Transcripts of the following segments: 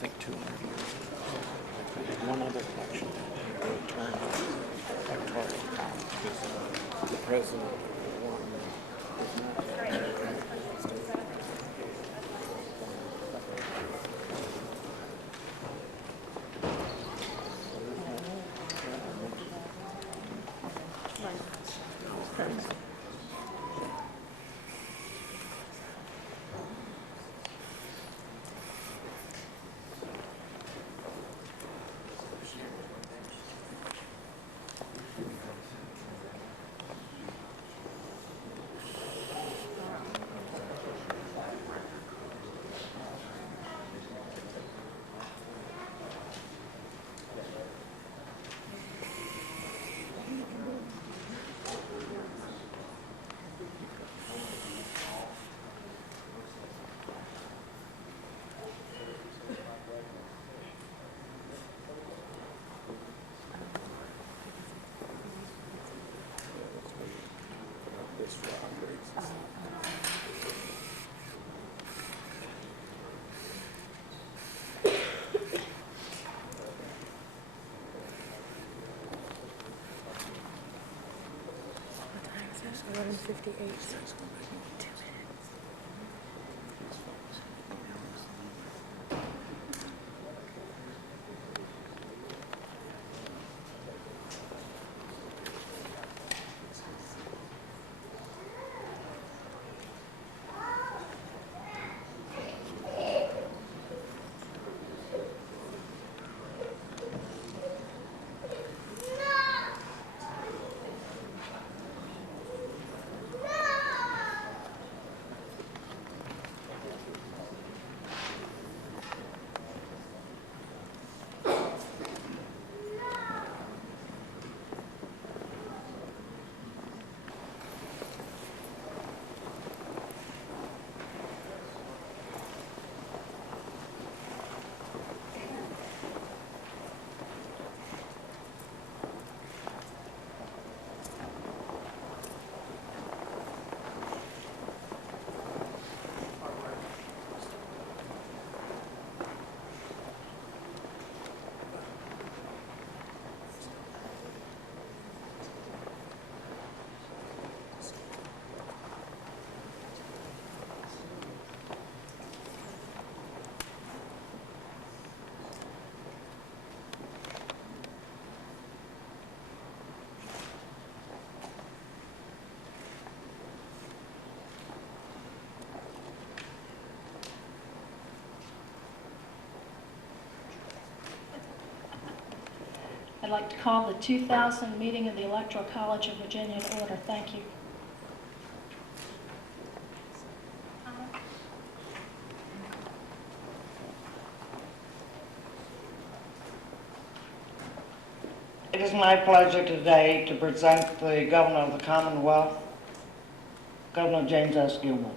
think 200 years ago. One other election, the term of Electoral College, because the president won was not. It's 11:58. I'd like to call the 2000 meeting of the Electoral College of Virginia to order. Thank you. It is my pleasure today to present the Governor of the Commonwealth, Governor James S. Gilmore.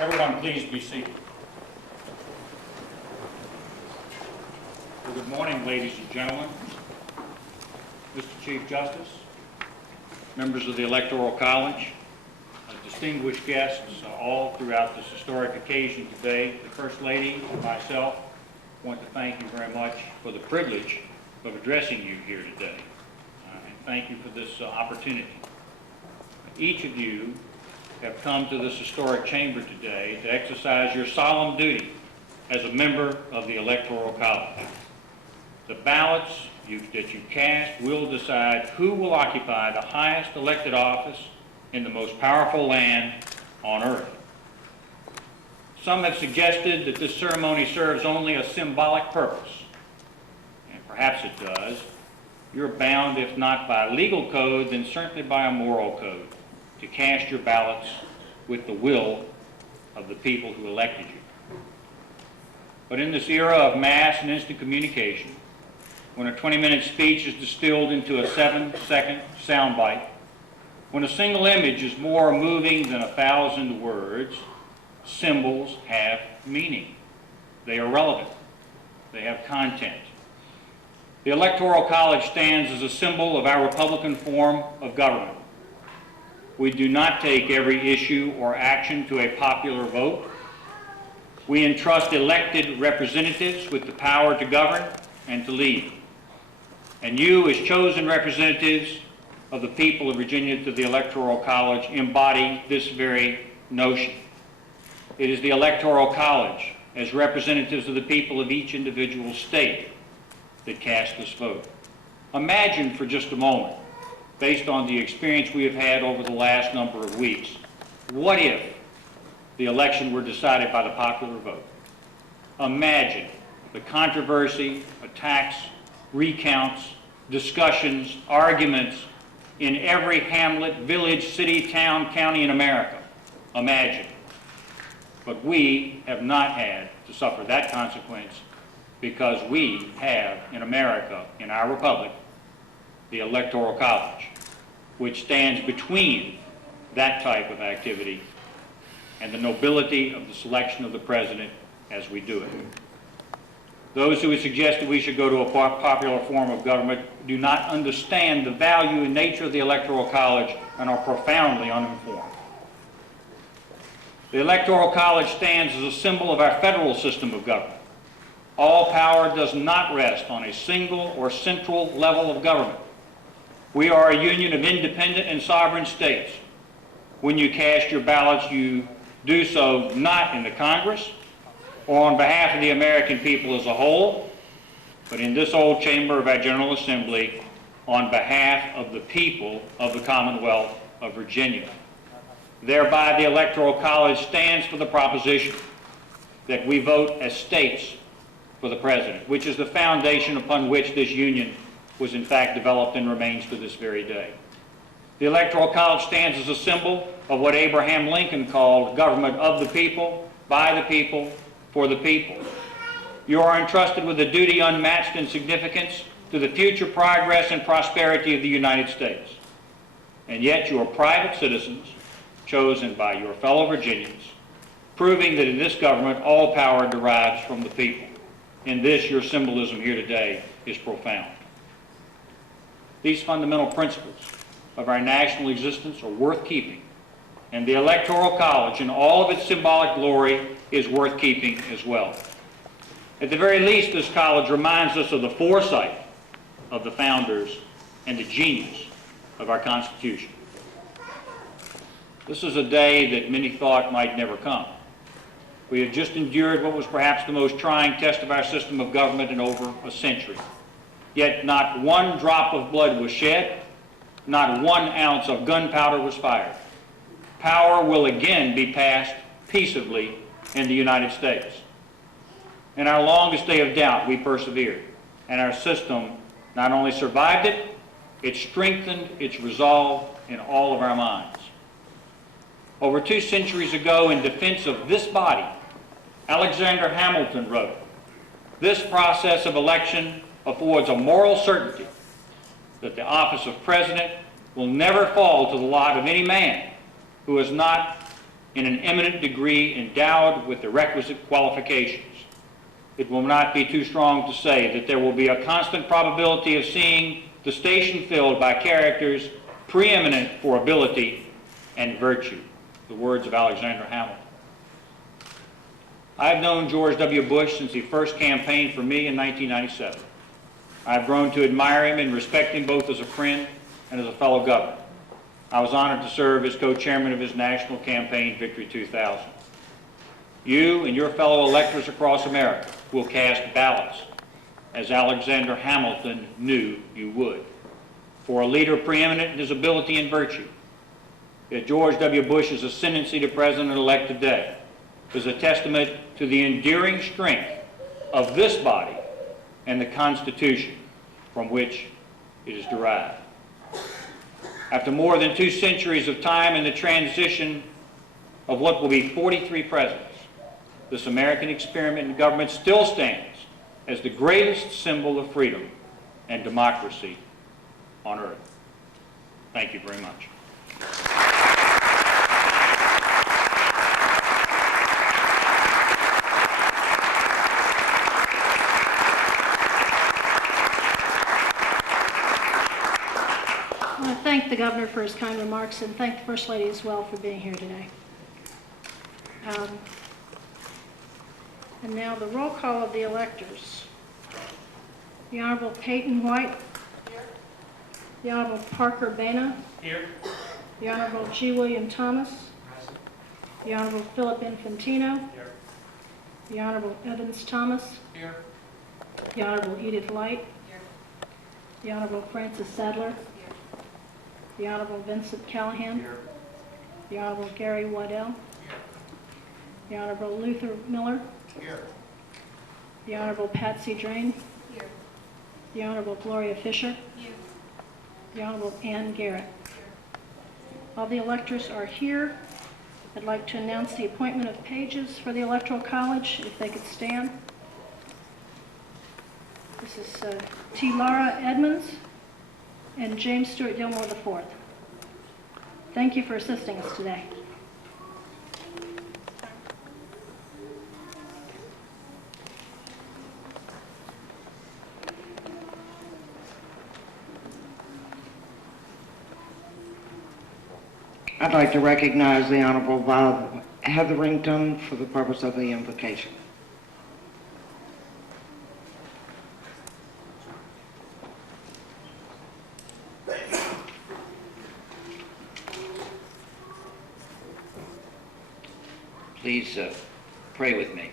Everyone, please be seated. Well, good morning, ladies and gentlemen. Mr. Chief Justice, members of the Electoral College, distinguished guests all throughout this historic occasion today, the First Lady and myself want to thank you very much for the privilege of addressing you here today. And thank you for this opportunity. Each of you have come to this historic chamber today to exercise your solemn duty as a member of the Electoral College. The ballots that you cast will decide who will occupy the highest elected office in the most powerful land on earth. Some have suggested that this ceremony serves only a symbolic purpose, and perhaps it does. You're bound, if not by legal code, then certainly by a moral code, to cast your ballots with the will of the people who elected you. But in this era of mass and instant communication, when a 20-minute speech is distilled into a 7-second soundbite, when a single image is more moving than 1,000 words, symbols have meaning. They are relevant. They have content. The Electoral College stands as a symbol of our Republican form of government. We do not take every issue or action to a popular vote. We entrust elected representatives with the power to govern and to lead. And you, as chosen representatives of the people of Virginia to the Electoral College, embody this very notion. It is the Electoral College, as representatives of the people of each individual state, that cast this vote. Imagine for just a moment, based on the experience we have had over the last number of weeks, what if the election were decided by the popular vote? Imagine the controversy, attacks, recounts, discussions, arguments in every hamlet, village, city, town, county in America. Imagine. But we have not had to suffer that consequence because we have in America, in our republic, the Electoral College, which stands between that type of activity and the nobility of the selection of the president as we do it. Those who would suggest that we should go to a popular form of government do not understand the value and nature of the Electoral College and are profoundly uninformed. The Electoral College stands as a symbol of our federal system of government. All power does not rest on a single or central level of government. We are a union of independent and sovereign states. When you cast your ballots, you do so not in the Congress or on behalf of the American people as a whole, but in this old chamber of our General Assembly on behalf of the people of the Commonwealth of Virginia. Thereby, the Electoral College stands for the proposition that we vote as states for the president, which is the foundation upon which this union was in fact developed and remains to this very day. The Electoral College stands as a symbol of what Abraham Lincoln called government of the people, by the people, for the people. You are entrusted with a duty unmatched in significance to the future progress and prosperity of the United States. And yet you are private citizens chosen by your fellow Virginians, proving that in this government all power derives from the people. In this, your symbolism here today is profound. These fundamental principles of our national existence are worth keeping, and the Electoral College, in all of its symbolic glory, is worth keeping as well. At the very least, this college reminds us of the foresight of the founders and the genius of our Constitution. This is a day that many thought might never come. We have just endured what was perhaps the most trying test of our system of government in over a century. Yet not one drop of blood was shed, not 1 ounce of gunpowder was fired. Power will again be passed peaceably in the United States. In our longest day of doubt, we persevered, and our system not only survived it, it strengthened its resolve in all of our minds. Over 2 centuries ago, in defense of this body, Alexander Hamilton wrote, "This process of election affords a moral certainty that the office of president will never fall to the lot of any man who is not in an eminent degree endowed with the requisite qualifications. It will not be too strong to say that there will be a constant probability of seeing the station filled by characters preeminent for ability and virtue." The words of Alexander Hamilton. I've known George W. Bush since he first campaigned for me in 1997. I've grown to admire him and respect him both as a friend and as a fellow governor. I was honored to serve as co-chairman of his national campaign, Victory 2000. You and your fellow electors across America will cast ballots, as Alexander Hamilton knew you would, for a leader preeminent in his ability and virtue. That George W. Bush's ascendancy to president-elect today is a testament to the enduring strength of this body and the Constitution from which it is derived. After more than 2 centuries of time and the transition of what will be 43 presidents, this American experiment in government still stands as the greatest symbol of freedom and democracy on earth. Thank you very much. I want to thank the governor for his kind remarks and thank the First Lady as well for being here today. And now the roll call of the electors. The Honorable Peyton White. Here. The Honorable Parker Bana. Here. The Honorable G. William Thomas. Present. The Honorable Philip Infantino. Here. The Honorable Evans Thomas. Here. The Honorable Edith Light. Here. The Honorable Francis Sadler. Here. The Honorable Vincent Callahan. Here. The Honorable Gary Waddell. Here. The Honorable Luther Miller. Here. The Honorable Patsy Drain. Here. The Honorable Gloria Fisher. Here. The Honorable Ann Garrett. All the electors are here. I'd like to announce the appointment of pages for the Electoral College, if they could stand. This is T. Lara Edmonds and James Stewart Gilmore IV. Thank you for assisting us today. I'd like to recognize the Honorable Val Hetherington for the purpose of the invocation. Please pray with me.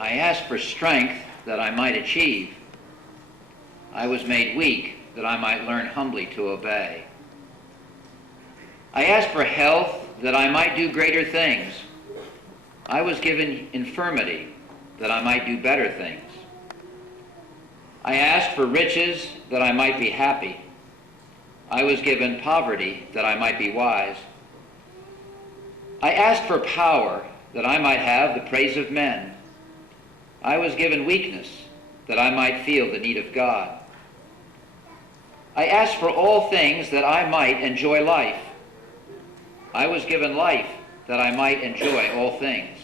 I asked for strength that I might achieve. I was made weak that I might learn humbly to obey. I asked for health that I might do greater things. I was given infirmity that I might do better things. I asked for riches that I might be happy. I was given poverty that I might be wise. I asked for power that I might have the praise of men. I was given weakness that I might feel the need of God. I asked for all things that I might enjoy life. I was given life that I might enjoy all things.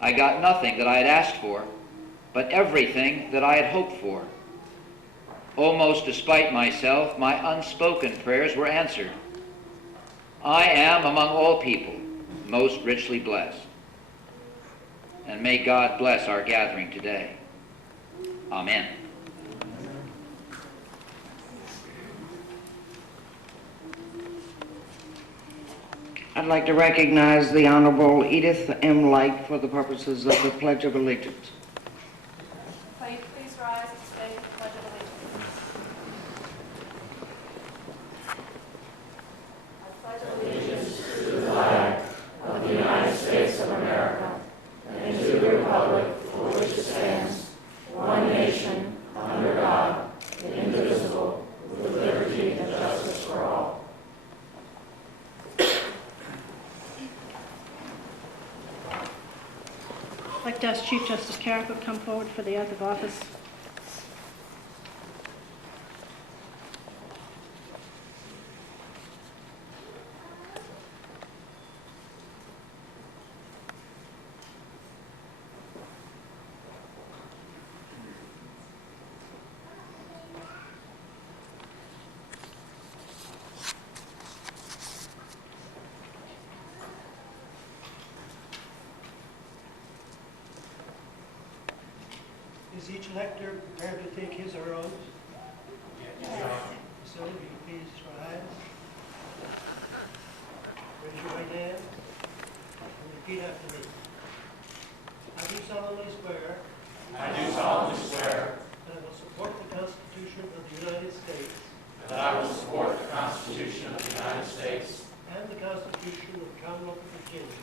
I got nothing that I had asked for, but everything that I had hoped for. Almost despite myself, my unspoken prayers were answered. I am among all people most richly blessed. And may God bless our gathering today. Amen. I'd like to recognize the Honorable Edith M. Light for the purposes of the Pledge of Allegiance. Please rise and say the Pledge of Allegiance. I'd like to ask Chief Justice Carrick to come forward for the oath of office. Is each elector prepared to take his or her oath? Yes. So, will you please rise? Raise your right hand and repeat after me. I do solemnly swear I do solemnly swear that I will support the Constitution of the United States that I will support the Constitution of the United States and the Constitution of the Commonwealth of Virginia,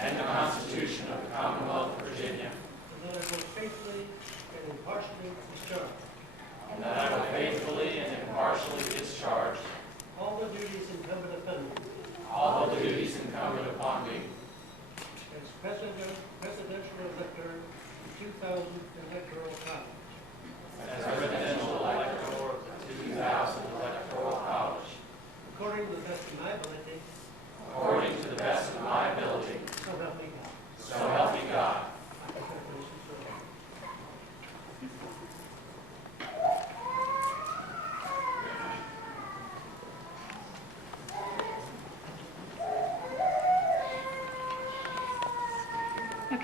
and the Constitution of the Commonwealth of Virginia, and that I will faithfully and impartially discharge and that I will faithfully and impartially discharge all the duties incumbent upon me all of the duties incumbent upon me as presidential elector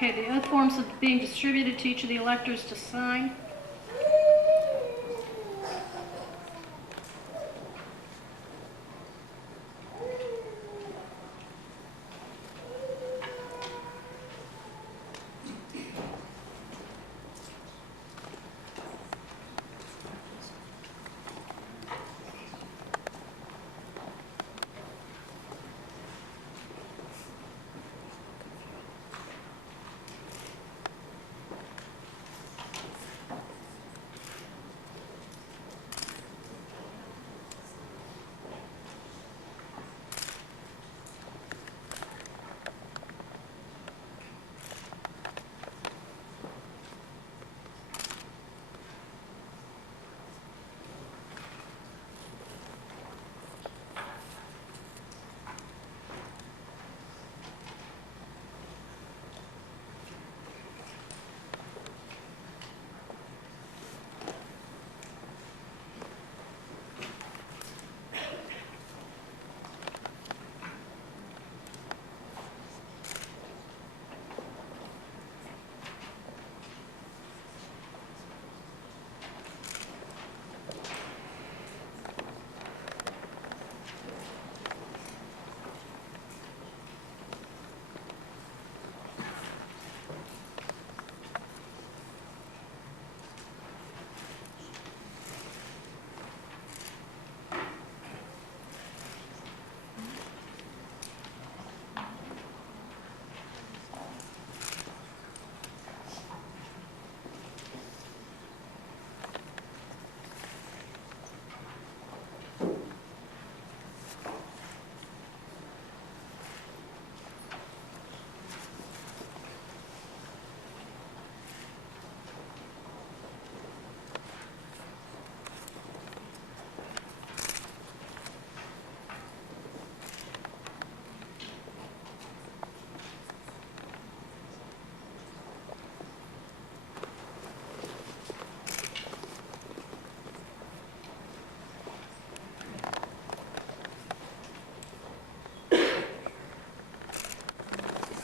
Okay, the oath forms are being distributed to each of the electors to sign.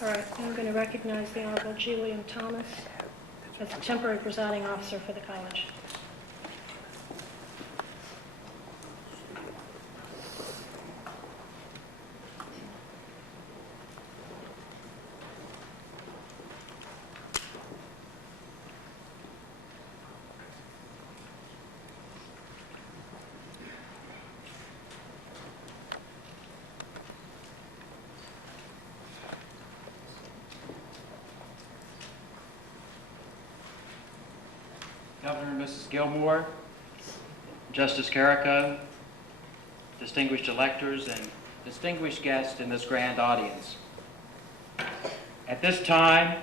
All right, I'm going to recognize the Honorable Julian Thomas as the temporary presiding officer for the college. Governor and Mrs. Gilmore, Justice Carrico, distinguished electors, and distinguished guests in this grand audience. At this time,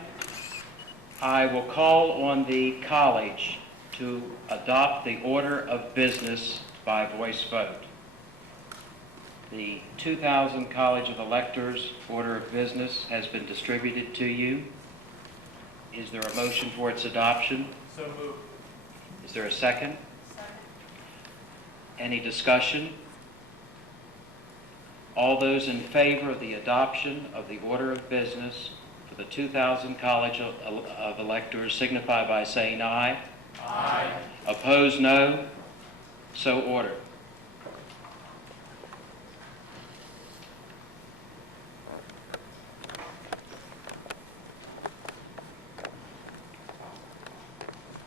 I will call on the college to adopt the order of business by voice vote. The 2000 College of Electors order of business has been distributed to you. Is there a motion for its adoption? So moved. Is there a second? Second. Any discussion? All those in favor of the adoption of the order of business for the 2000 College of Electors signify by saying aye. Aye. Opposed, no. So ordered.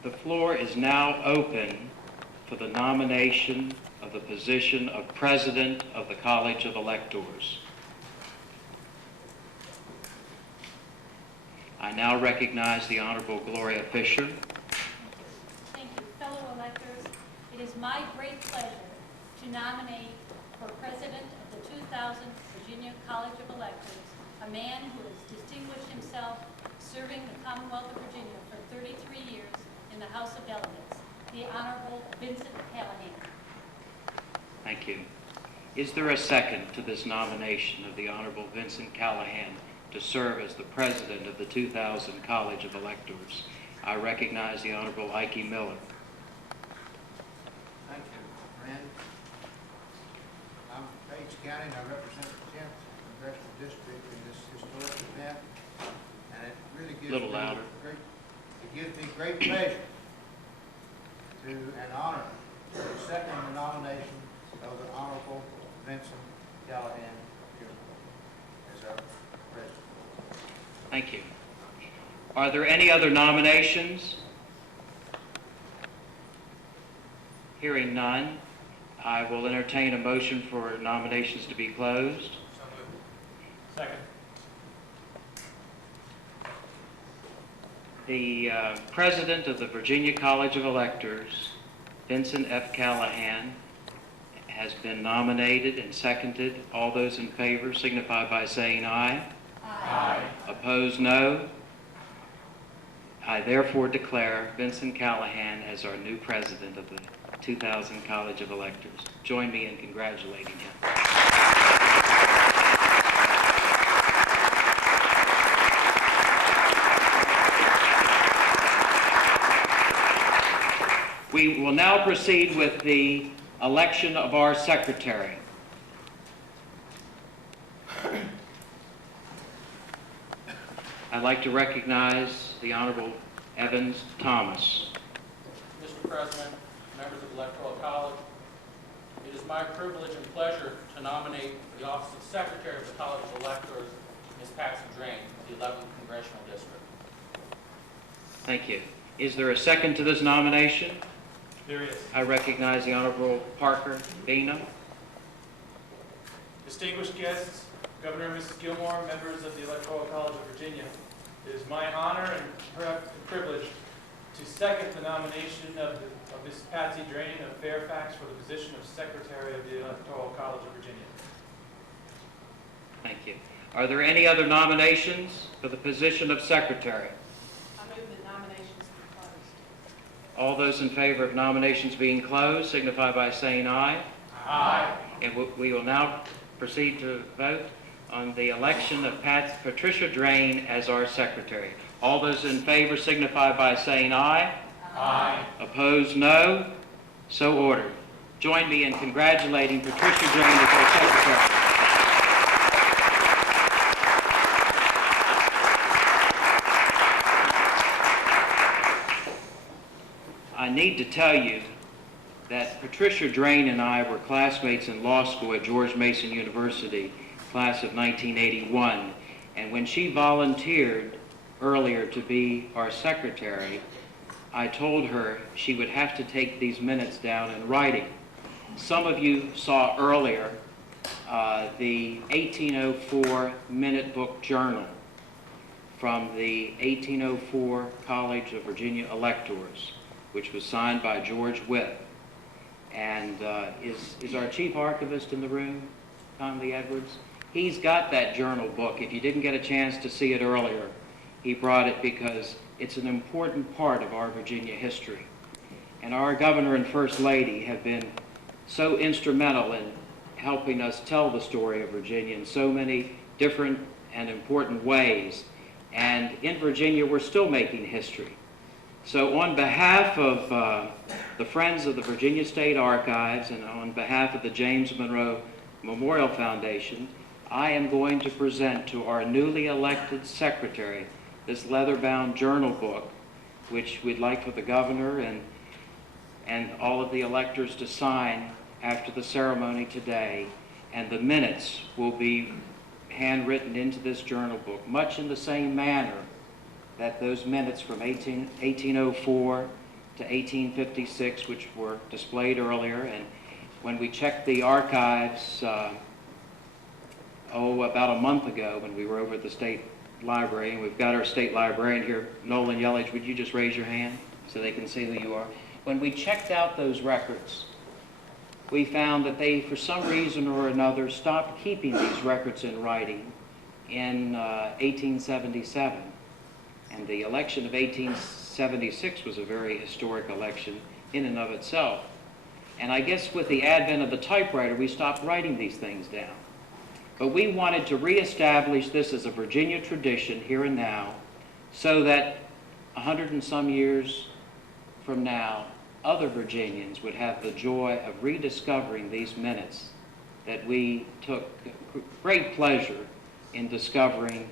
The floor is now open for the nomination of the position of President of the College of Electors. I now recognize the Honorable Gloria Fisher. Thank you. Fellow electors, it is my great pleasure to nominate for President of the 2000 Virginia College of Electors a man who has distinguished himself serving the Commonwealth of Virginia for 33 years in the House of Delegates, the Honorable Vincent Callahan. Thank you. Is there a second to this nomination of the Honorable Vincent Callahan to serve as the President of the 2000 College of Electors? I recognize the Honorable Ike Miller. Thank you, friend. I'm from Peyton County, and I represent the 10th Congressional District in this historic event. And it really gives Little me louder. It gives me great pleasure to, and honor, to accept the nomination of the Honorable Vincent Callahan as our president. Thank you. Are there any other nominations? Hearing none, I will entertain a motion for nominations to be closed. Second. The president of the Virginia College of Electors, Vincent F. Callahan, has been nominated and seconded. All those in favor signify by saying aye. Aye. Opposed, no. I therefore declare Vincent Callahan as our new president of the 2000 College of Electors. Join me in congratulating him. We will now proceed with the election of our secretary. I'd like to recognize the Honorable Evans Thomas. Mr. President, members of Electoral College, it is my privilege and pleasure to nominate for the office of Secretary of the College of Electors, Ms. Patsy Drain, of the 11th Congressional District. Thank you. Is there a second to this nomination? There is. I recognize the Honorable Parker Beanham. Distinguished guests, Governor and Mrs. Gilmore, members of the Electoral College of Virginia, it is my honor and privilege to second the nomination of Ms. Patsy Drain of Fairfax for the position of Secretary of the Electoral College of Virginia. Thank you. Are there any other nominations for the position of Secretary? I move that nominations be closed. All those in favor of nominations being closed signify by saying aye. Aye. And we will now proceed to vote on the election of Patricia Drain as our secretary. All those in favor signify by saying aye. Aye. Opposed, no. So ordered. Join me in congratulating Patricia Drain as our secretary. I need to tell you that Patricia Drain and I were classmates in law school at George Mason University, class of 1981, and when she volunteered earlier to be our secretary, I told her she would have to take these minutes down in writing. Some of you saw earlier the 1804 Minute Book Journal from the 1804 College of Virginia Electors, which was signed by George Wythe. And is our chief archivist in the room, Conley Edwards? He's got that journal book. If you didn't get a chance to see it earlier, he brought it because it's an important part of our Virginia history. And our governor and first lady have been so instrumental in helping us tell the story of Virginia in so many different and important ways. And in Virginia, we're still making history. So on behalf of the Friends of the Virginia State Archives and on behalf of the James Monroe Memorial Foundation, I am going to present to our newly elected secretary this leather-bound journal book, which we'd like for the governor and all of the electors to sign after the ceremony today. And the minutes will be handwritten into this journal book, much in the same manner that those minutes from 1804 to 1856, which were displayed earlier. And when we checked the archives, about a month ago when we were over at the state library, and we've got our state librarian here, Nolan Yelledge, would you just raise your hand so they can see who you are? When we checked out those records, we found that they, for some reason or another, stopped keeping these records in writing in 1877. And the election of 1876 was a very historic election in and of itself. And I guess with the advent of the typewriter, we stopped writing these things down. But we wanted to reestablish this as a Virginia tradition here and now, so that 100 and some years from now, other Virginians would have the joy of rediscovering these minutes that we took great pleasure in discovering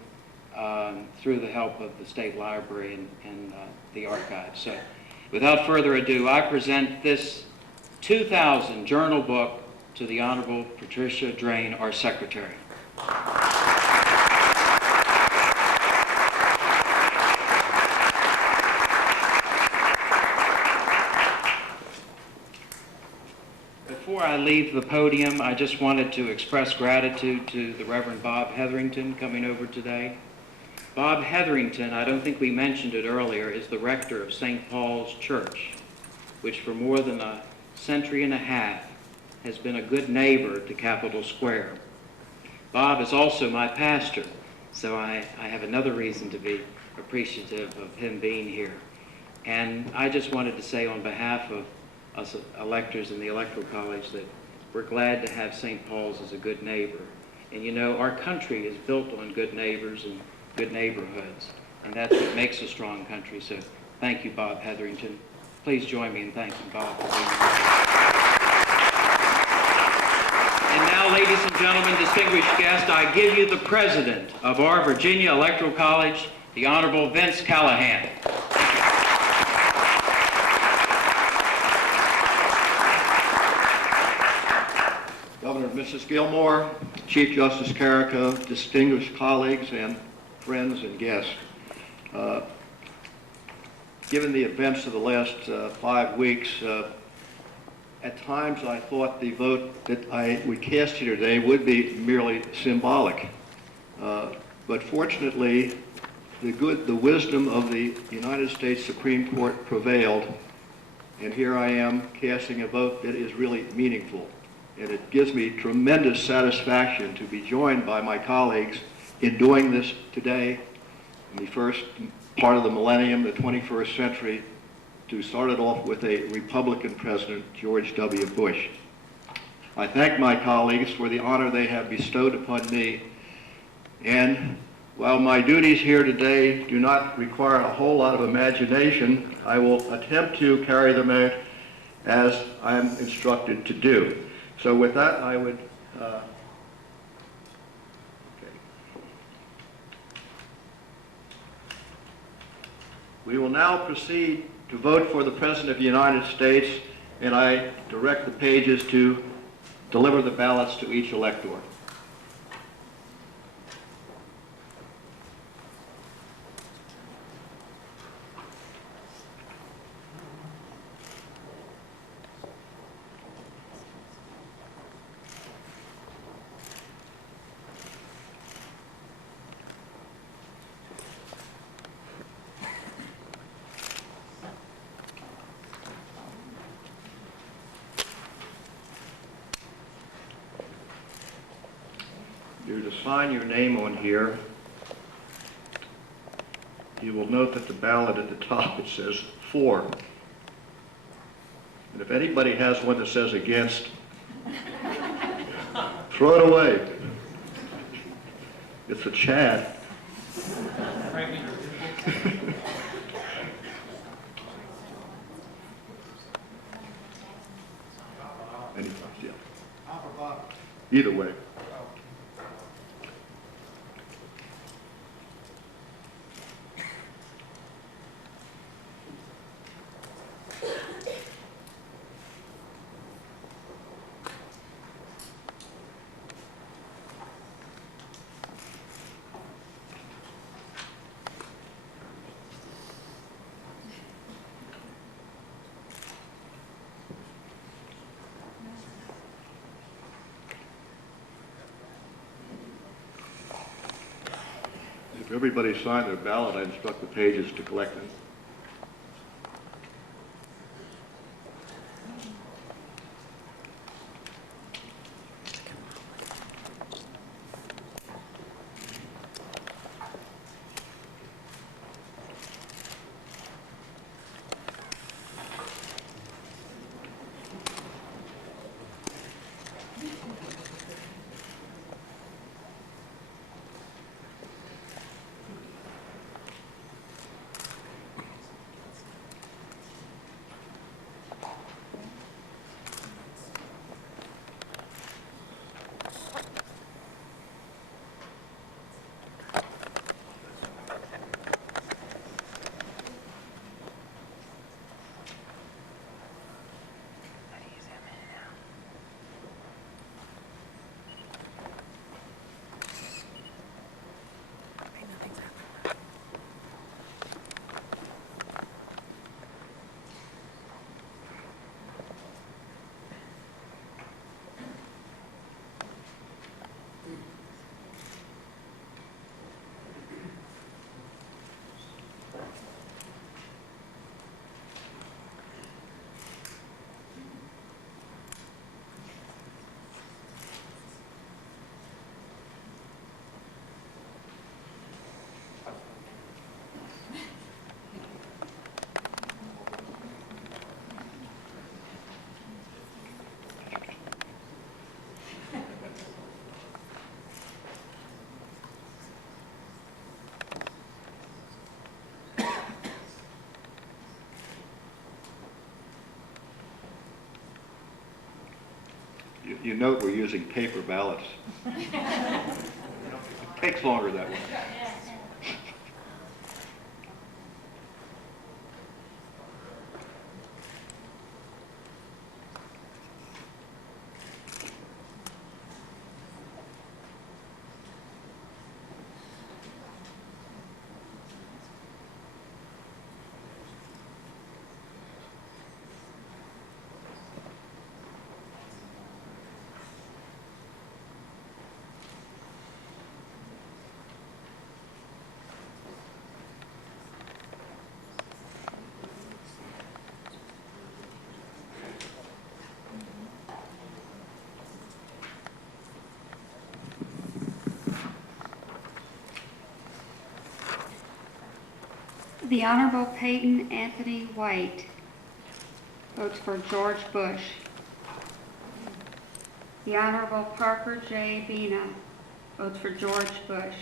through the help of the State Library and the archives. So without further ado, I present this 2000 journal book to the Honorable Patricia Drain, our Secretary. Before I leave the podium, I just wanted to express gratitude to the Reverend Bob Hetherington coming over today. Bob Hetherington, I don't think we mentioned it earlier, is the rector of St. Paul's Church, which for more than a century and a half has been a good neighbor to Capitol Square. Bob is also my pastor, so I have another reason to be appreciative of him being here. And I just wanted to say on behalf of us electors in the Electoral College that we're glad to have St. Paul's as a good neighbor. And you know, our country is built on good neighbors and good neighborhoods, and that's what makes a strong country. So thank you, Bob Hetherington. Please join me in thanking Bob for being here. And now, ladies and gentlemen, distinguished guests, I give you the president of our Virginia Electoral College, the Honorable Vince Callahan. Governor Mrs. Gilmore, Chief Justice Carrico, distinguished colleagues and friends and guests. Given the events of the last 5 weeks, at times I thought the vote that we cast here today would be merely symbolic. But fortunately, the wisdom of the United States Supreme Court prevailed, and here I am casting a vote that is really meaningful. And it gives me tremendous satisfaction to be joined by my colleagues in doing this today, in the first part of the millennium, the 21st century, to start it off with a Republican President, George W. Bush. I thank my colleagues for the honor they have bestowed upon me, and while my duties here today do not require a whole lot of imagination, I will attempt to carry them out as I am instructed to do. So with that, I would, we will now proceed to vote for the President of the United States, and I direct the pages to deliver the ballots to each elector. You're to sign your name on here. You will note that the ballot at the top, it says for. And if anybody has one that says against, throw it away. It's a Chad. Yeah. Either way. If everybody signed their ballot, I instruct the pages to collect them. You note we're using paper ballots. It takes longer that way. The Honorable Peyton Anthony White votes for George Bush. The Honorable Parker J. Bina votes for George Bush.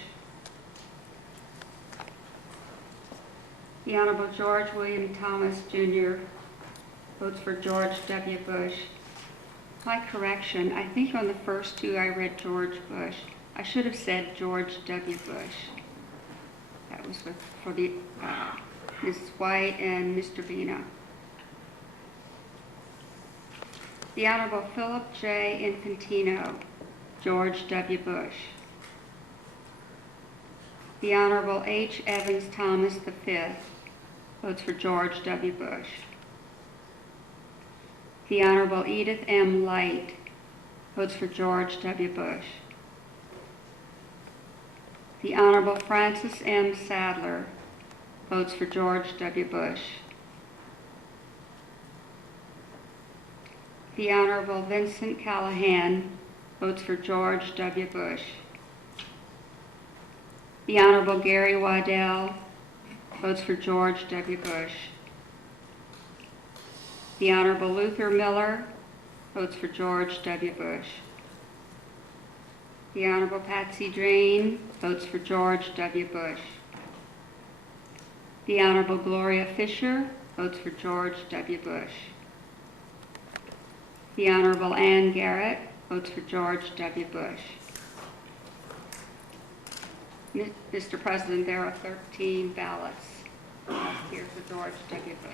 The Honorable George William Thomas, Jr. votes for George W. Bush. My correction, I think on the first two I read George Bush. I should have said George W. Bush. That was for the Mrs. White and Mr. Bina. The Honorable Philip J. Infantino, George W. Bush. The Honorable H. Evans Thomas V votes for George W. Bush. The Honorable Edith M. Light votes for George W. Bush. The Honorable Francis M. Sadler votes for George W. Bush. The Honorable Vincent Callahan votes for George W. Bush. The Honorable Gary Waddell votes for George W. Bush. The Honorable Luther Miller votes for George W. Bush. The Honorable Patsy Drain votes for George W. Bush. The Honorable Gloria Fisher votes for George W. Bush. The Honorable Ann Garrett votes for George W. Bush. Mr. President, there are 13 ballots here for George W. Bush.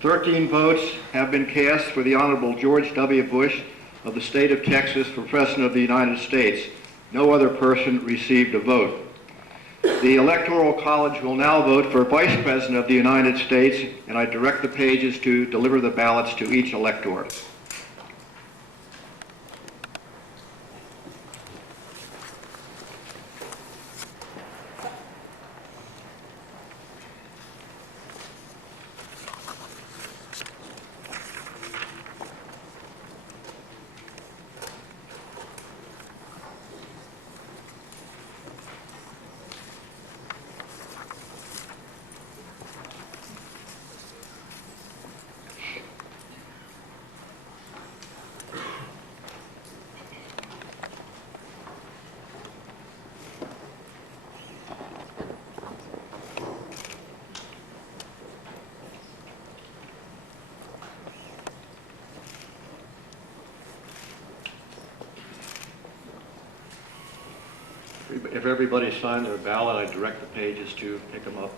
Thirteen votes have been cast for the Honorable George W. Bush of the state of Texas for President of the United States. No other person received a vote. The Electoral College will now vote for Vice President of the United States, and I direct the pages to deliver the ballots to each elector. If everybody signed their ballot, I direct the pages to pick them up.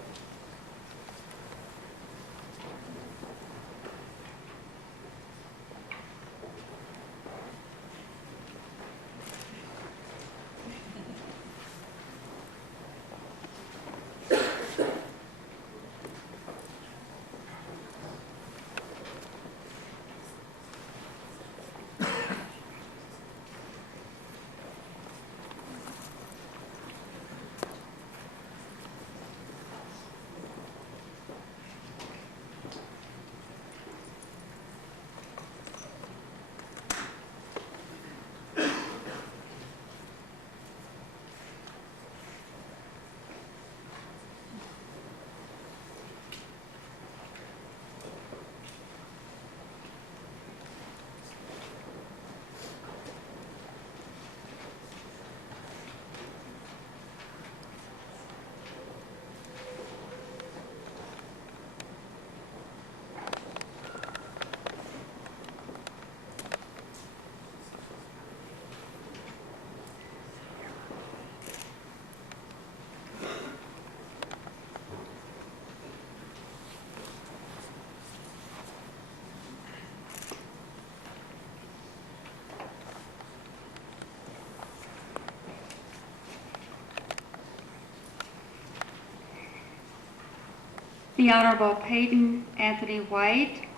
The Honorable Peyton Anthony White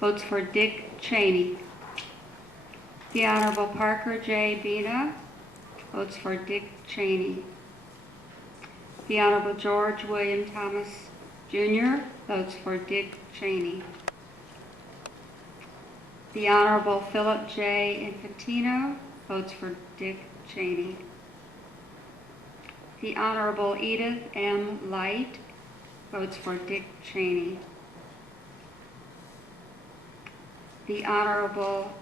votes for Dick Cheney. The Honorable Parker J. Bina votes for Dick Cheney. The Honorable George William Thomas, Jr. votes for Dick Cheney. The Honorable Philip J. Infantino votes for Dick Cheney. The Honorable Edith M. Light votes for Dick Cheney. The Honorable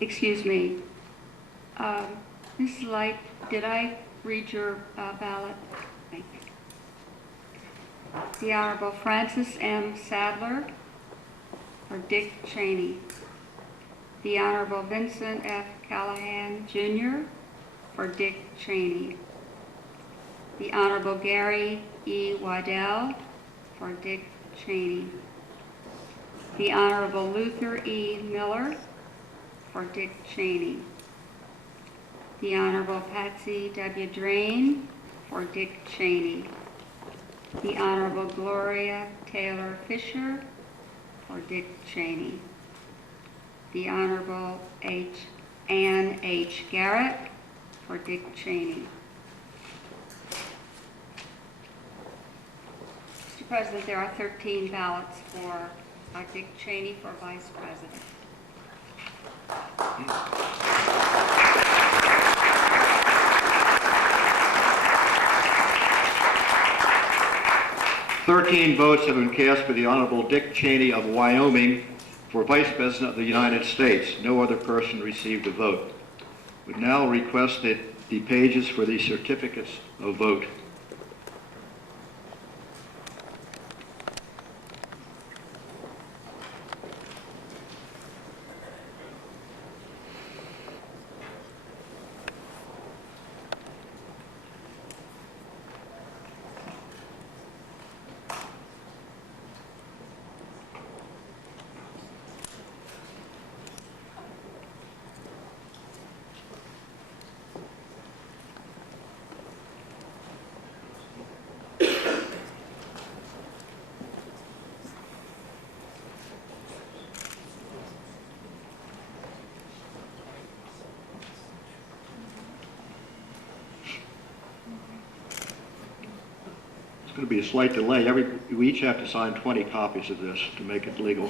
Excuse me. Ms. Light, did I read your ballot? Thank you. The Honorable Francis M. Sadler for Dick Cheney. The Honorable Vincent F. Callahan, Jr. for Dick Cheney. The Honorable Gary E. Waddell for Dick Cheney. The Honorable Luther E. Miller for Dick Cheney. The Honorable Patsy W. Drain for Dick Cheney. The Honorable Gloria Taylor Fisher for Dick Cheney. The Honorable Ann H. Garrett for Dick Cheney. Mr. President, there are 13 ballots for Dick Cheney for Vice President. 13 votes have been cast for the Honorable Dick Cheney of Wyoming for Vice President of the United States. No other person received a vote. We now request that the pages for the certificates of vote. It's going to be a slight delay. We each have to sign 20 copies of this to make it legal.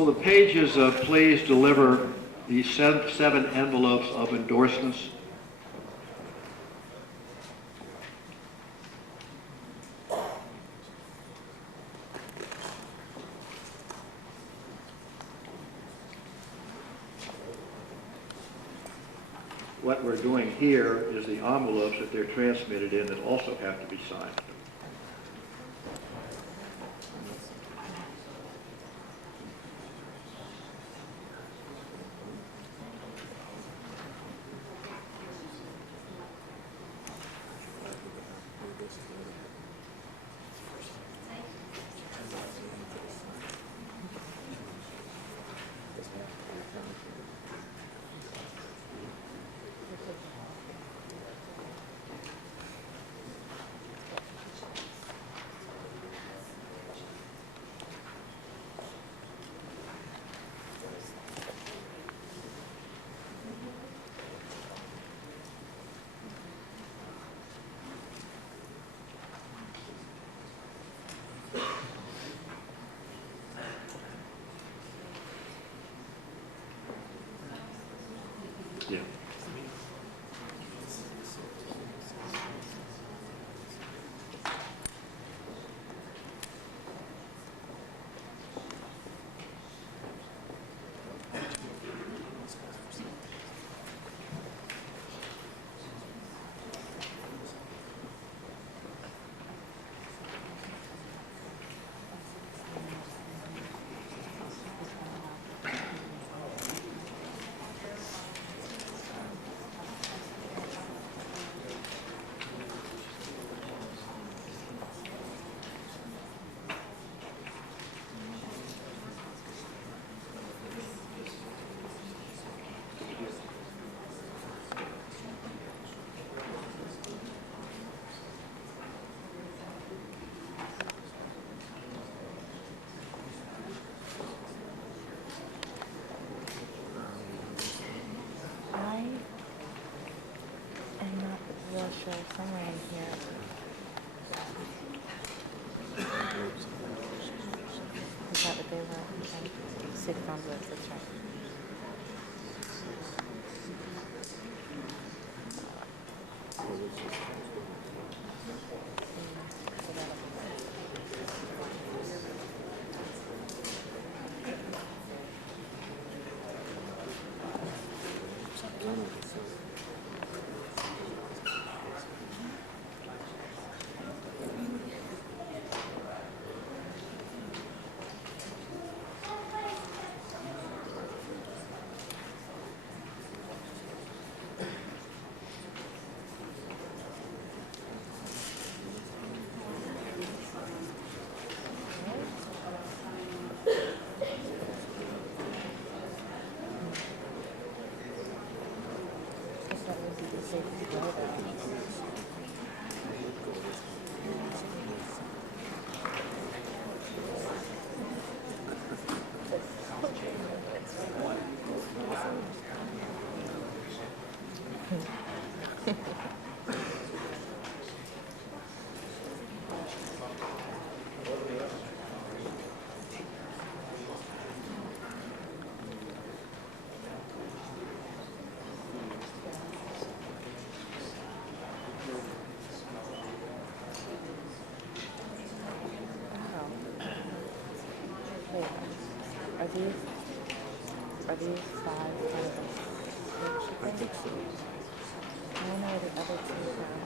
Will the pages please deliver the seven envelopes of endorsements? What we're doing here is the envelopes that they're transmitted in that also have to be signed. Yeah. I am not real sure, somewhere in here. Is that what they were? Okay. City envelopes, that's right. Are these five kind of a I think so. I don't know the other two are.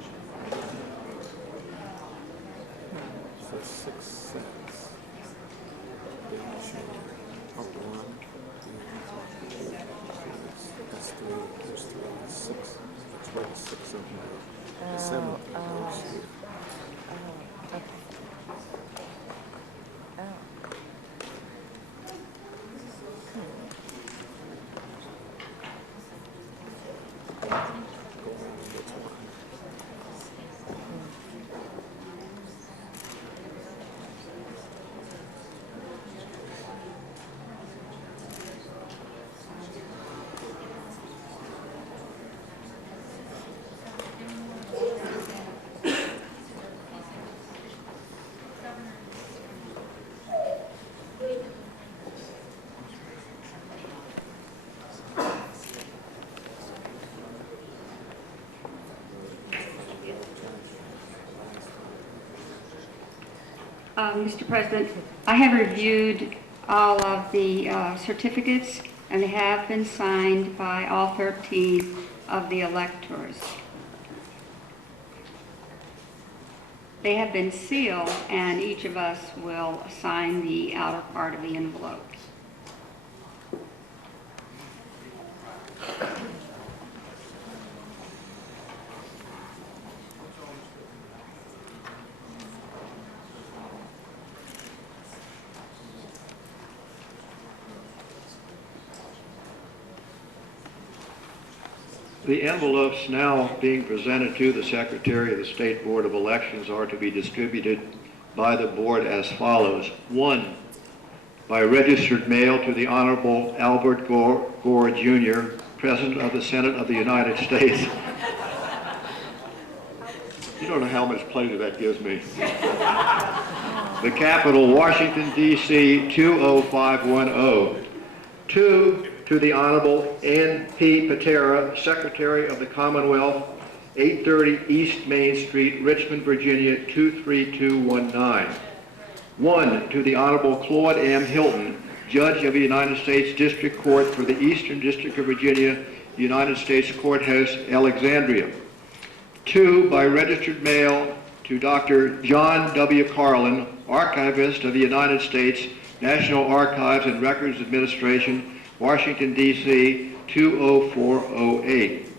So 6 cents. Up one. That's three. There's three. 6. That's where the 6 of them. The 7 goes here. Oh, okay. Oh. Mr. President, I have reviewed all of the certificates, and they have been signed by all 13 of the electors. They have been sealed, and each of us will sign the outer part of the envelope. The envelopes now being presented to the Secretary of the State Board of Elections are to be distributed by the board as follows. 1, by registered mail to the Honorable Albert Gore Jr., President of the Senate of the United States. You don't know how much pleasure that gives me. The Capitol, Washington, D.C. 20510. 2, to the Honorable N. P. Patera, Secretary of the Commonwealth, 830 East Main Street, Richmond, Virginia, 23219. 1, to the Honorable Claude M. Hilton, Judge of the United States District Court for the Eastern District of Virginia, United States Courthouse, Alexandria. 2, by registered mail to Dr. John W. Carlin, Archivist of the United States National Archives and Records Administration, Washington, D.C. 20408.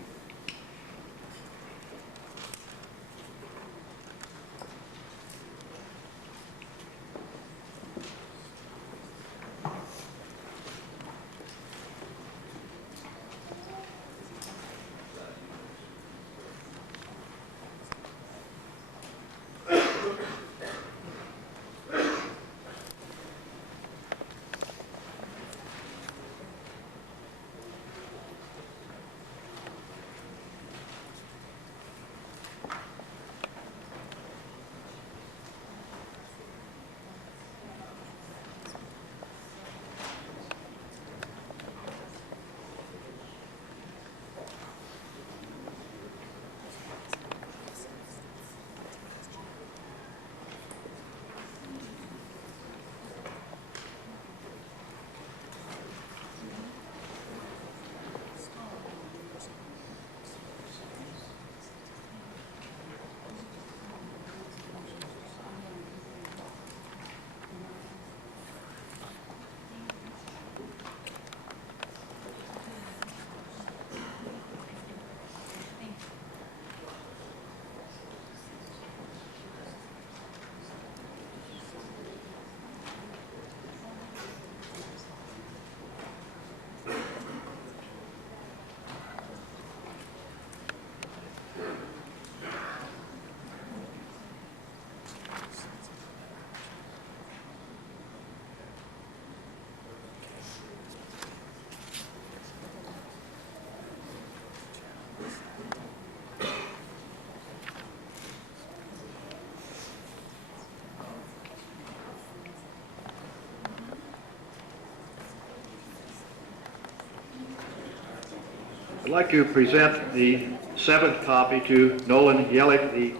I'd like to present the 7th copy to Nolan Yellick, the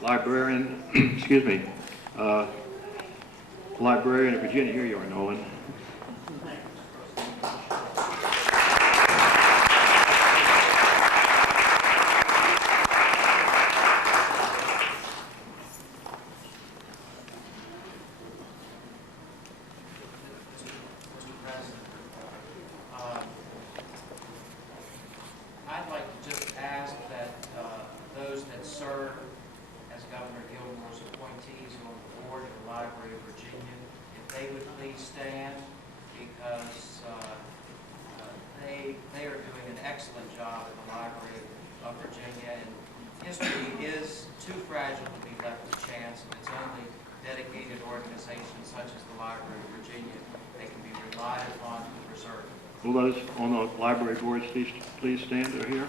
librarian, excuse me, librarian of Virginia. Here you are, Nolan. I'd like to just ask that those that serve as Governor Gilmore's appointees on the board of the Library of Virginia, if they would please stand, because they are doing an excellent job at the Library of Virginia, and history is too fragile to be left to chance, and it's only dedicated organizations such as the Library of Virginia that can be relied upon to preserve it. Will those on the library board please stand? They're here.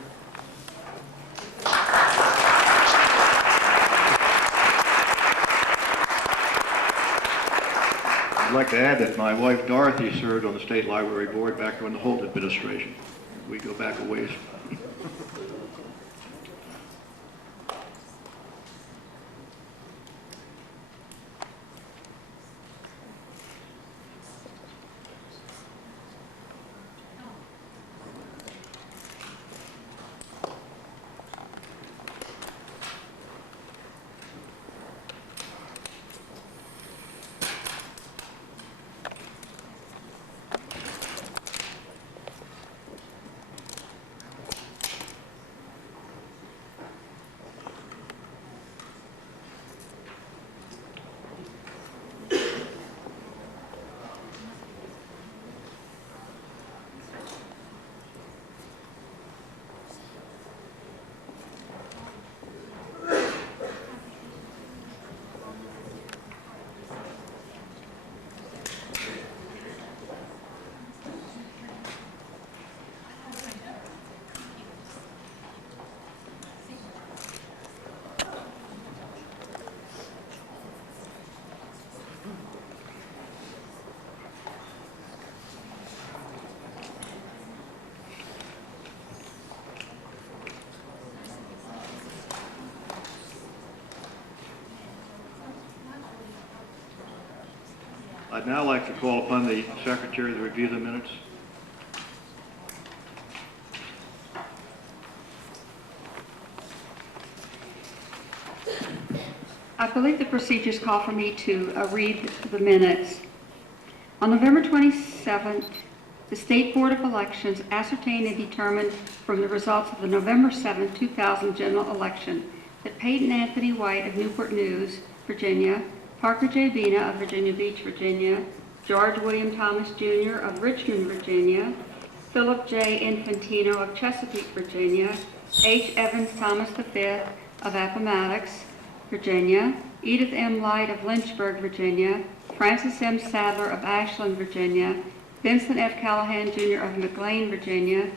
I'd like to add that my wife Dorothy served on the State Library Board back during the Holt administration. We go back a ways. I'd now like to call upon the Secretary to review the minutes. I believe the procedures call for me to read the minutes. On November 27th, the State Board of Elections ascertained and determined from the results of the November 7, 2000 general election that Peyton Anthony White of Newport News, Virginia, Parker J. Bina of Virginia Beach, Virginia, George William Thomas Jr. of Richmond, Virginia, Philip J. Infantino of Chesapeake, Virginia, H. Evans Thomas V. of Appomattox, Virginia, Edith M. Light of Lynchburg, Virginia, Francis M. Sadler of Ashland, Virginia, Vincent F. Callahan Jr. of McLean, Virginia,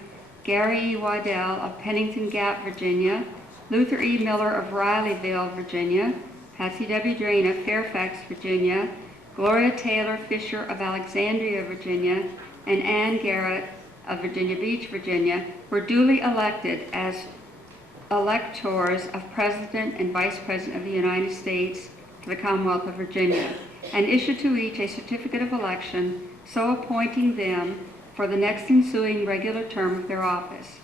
Gary E. Waddell of Pennington Gap, Virginia, Luther E. Miller of Rileyville, Virginia, Patsy W. Drain of Fairfax, Virginia, Gloria Taylor Fisher of Alexandria, Virginia, and Ann Garrett of Virginia Beach, Virginia, were duly elected as electors of President and Vice President of the United States for the Commonwealth of Virginia, and issued to each a certificate of election, so appointing them for the next ensuing regular term of their office.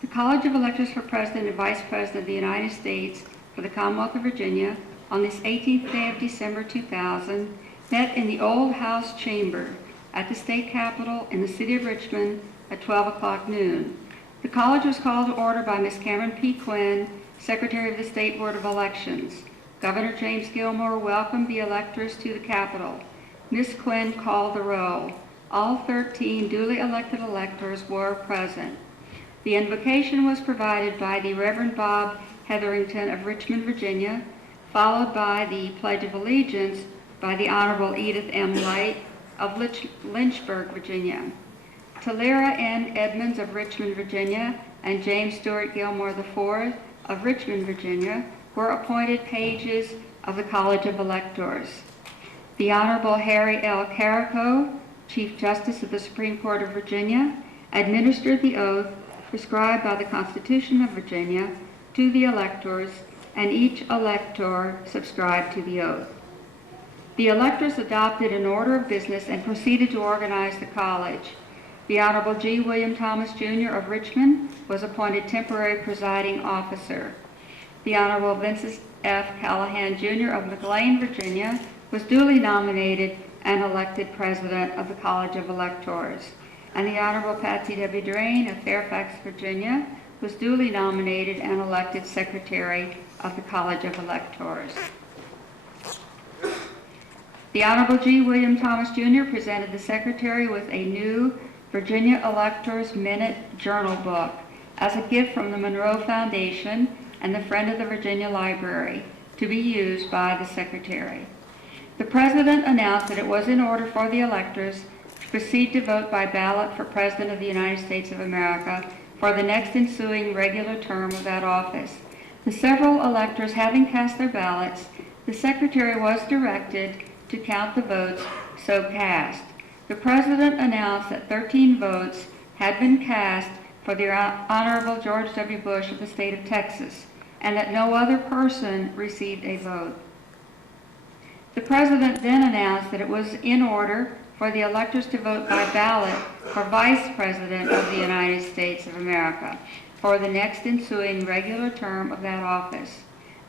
The College of Electors for President and Vice President of the United States for the Commonwealth of Virginia on this 18th day of December 2000 met in the Old House Chamber at the State Capitol in the city of Richmond at 12 o'clock noon. The college was called to order by Ms. Cameron P. Quinn, Secretary of the State Board of Elections. Governor James Gilmore welcomed the electors to the Capitol. Ms. Quinn called the roll. All 13 duly elected electors were present. The invocation was provided by the Reverend Bob Hetherington of Richmond, Virginia, followed by the Pledge of Allegiance by the Honorable Edith M. Light of Lynchburg, Virginia. Talera N. Edmonds of Richmond, Virginia, and James Stewart Gilmore IV of Richmond, Virginia, were appointed pages of the College of Electors. The Honorable Harry L. Carrico, Chief Justice of the Supreme Court of Virginia, administered the oath prescribed by the Constitution of Virginia to the electors, and each elector subscribed to the oath. The electors adopted an order of business and proceeded to organize the college. The Honorable G. William Thomas Jr. of Richmond was appointed temporary presiding officer. The Honorable Vincent F. Callahan Jr. of McLean, Virginia, was duly nominated and elected president of the College of Electors. And the Honorable Patsy W. Drain of Fairfax, Virginia, was duly nominated and elected secretary of the College of Electors. The Honorable G. William Thomas Jr. presented the secretary with a new Virginia Electors Minute Journal book as a gift from the Monroe Foundation and the Friend of the Virginia Library to be used by the secretary. The president announced that it was in order for the electors to proceed to vote by ballot for President of the United States of America for the next ensuing regular term of that office. The several electors having cast their ballots, the secretary was directed to count the votes so cast. The president announced that 13 votes had been cast for the Honorable George W. Bush of the state of Texas, and that no other person received a vote. The president then announced that it was in order for the electors to vote by ballot for Vice President of the United States of America for the next ensuing regular term of that office.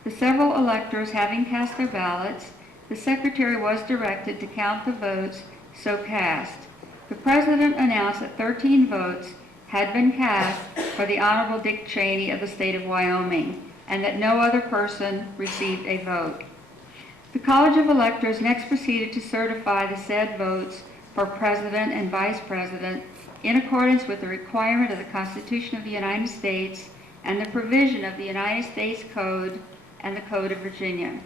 The several electors having cast their ballots, the secretary was directed to count the votes so cast. The president announced that 13 votes had been cast for the Honorable Dick Cheney of the state of Wyoming, and that no other person received a vote. The College of Electors next proceeded to certify the said votes for President and Vice President in accordance with the requirement of the Constitution of the United States and the provision of the United States Code and the Code of Virginia.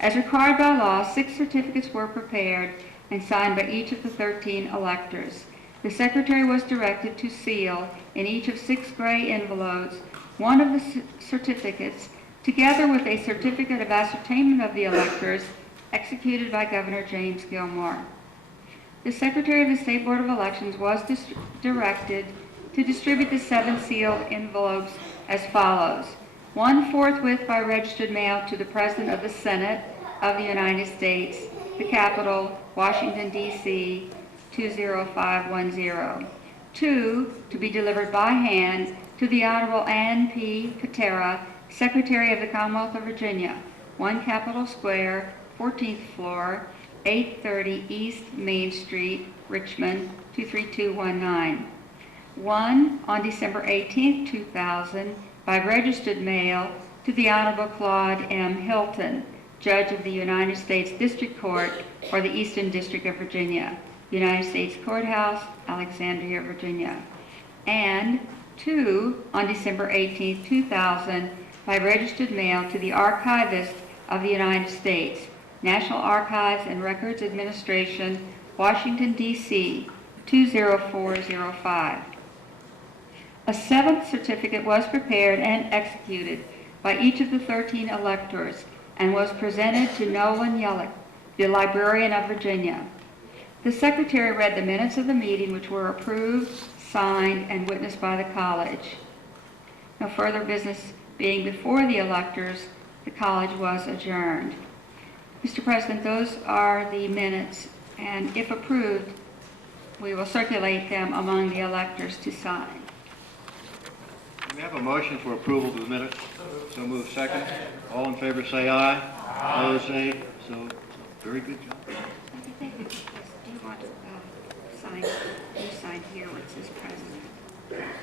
As required by law, 6 certificates were prepared and signed by each of the 13 electors. The secretary was directed to seal in each of 6 gray envelopes one of the certificates, together with a certificate of ascertainment of the electors executed by Governor James Gilmore. The Secretary of the State Board of Elections was directed to distribute the 7 sealed envelopes as follows. 1 forthwith by registered mail to the President of the Senate of the United States, the Capitol, Washington, D.C., 20510. 2, to be delivered by hand to the Honorable Ann P. Patera, Secretary of the Commonwealth of Virginia, 1 Capitol Square, 14th floor, 830 East Main Street, Richmond, 23219. 1, on December 18, 2000, by registered mail to the Honorable Claude M. Hilton, Judge of the United States District Court for the Eastern District of Virginia, United States Courthouse, Alexandria, Virginia. And 2, on December 18, 2000, by registered mail to the Archivist of the United States, National Archives and Records Administration, Washington, D.C., 20405. A 7th certificate was prepared and executed by each of the 13 electors and was presented to Nolan Yellick, the Librarian of Virginia. The Secretary read the minutes of the meeting, which were approved, signed, and witnessed by the college. No further business being before the electors, the college was adjourned. Mr. President, those are the minutes, and if approved, we will circulate them among the electors to sign. We have a motion for approval of the minutes. So move second. All in favor say aye. Opposed say so. Very good job. Do you want to sign? You sign here where it says President.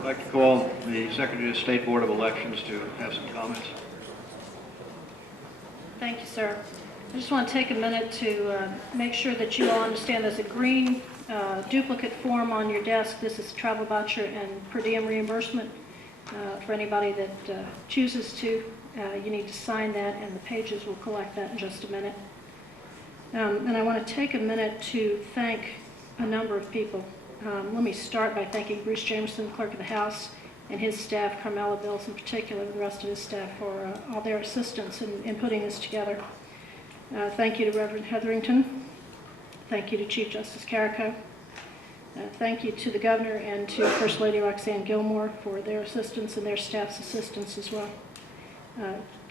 I'd like to call the Secretary of the State Board of Elections to have some comments. Thank you, sir. I just want to take a minute to make sure that you all understand there's a green duplicate form on your desk. This is travel voucher and per diem reimbursement for anybody that chooses to. You need to sign that, and the pages will collect that in just a minute. And I want to take a minute to thank a number of people. Let me start by thanking Bruce Jameson, Clerk of the House, and his staff, Carmela Bills in particular, and the rest of his staff for all their assistance in putting this together. Thank you to Reverend Hetherington. Thank you to Chief Justice Carrico. Thank you to the Governor and to First Lady Roxanne Gilmore for their assistance and their staff's assistance as well.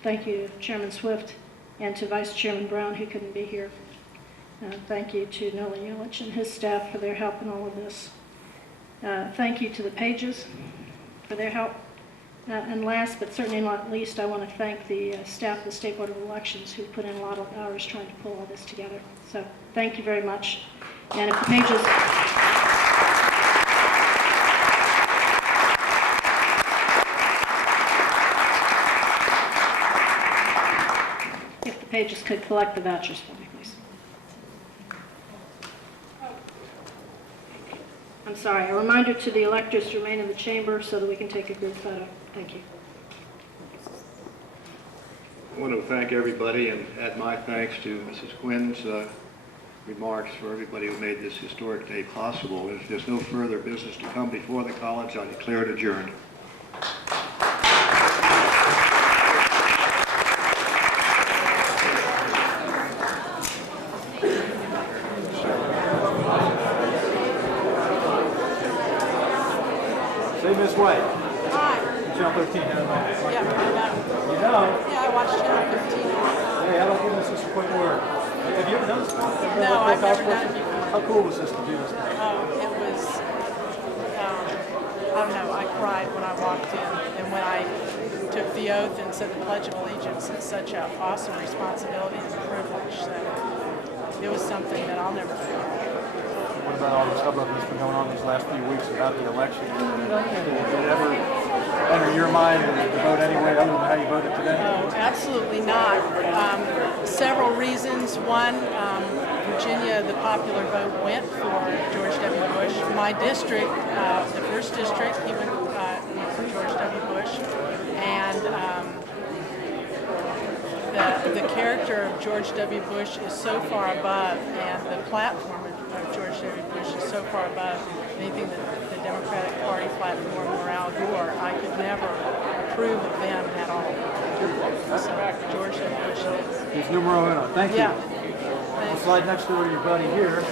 Thank you to Chairman Swift and to Vice Chairman Brown, who couldn't be here. Thank you to Noah Yelich and his staff for their help in all of this. Thank you to the pages for their help. And last but certainly not least, I want to thank the staff of the State Board of Elections who put in a lot of hours trying to pull all this together. So thank you very much. And if the pages... If the pages could collect the vouchers for me, please. I'm sorry, a reminder to the electors to remain in the chamber so that we can take a group photo. Thank you. I want to thank everybody and add my thanks to Mrs. Quinn's remarks for everybody who made this historic day possible. If there's no further business to come before the college, I declare it adjourned. Say, Miss White. Hi. Channel 13, how about it? Yeah, I know. You know? Yeah, I watched Channel 15 all the time. Hey, how about giving us just a quick word? Have you ever done this before? No, I've never done it before. How cool was this to do this? It was, I don't know, pride when I walked in, and when I took the oath and said the Pledge of Allegiance. It's such an awesome responsibility and privilege that it was something that I'll never forget. What about all this hubbub that's been going on these last few weeks about the election? Did it ever enter your mind to vote anyway other than how you voted today? Oh, absolutely not. Several reasons. One, Virginia, the popular vote went for George W. Bush. My district, the first district, he went for George W. Bush. And the character of George W. Bush is so far above, and the platform of George W. Bush is so far above anything that the Democratic Party platform or Al Gore. I could never approve of them at all. So George W. Bush is. He's numero uno. Thank you. Yeah. We'll slide next door to your buddy here.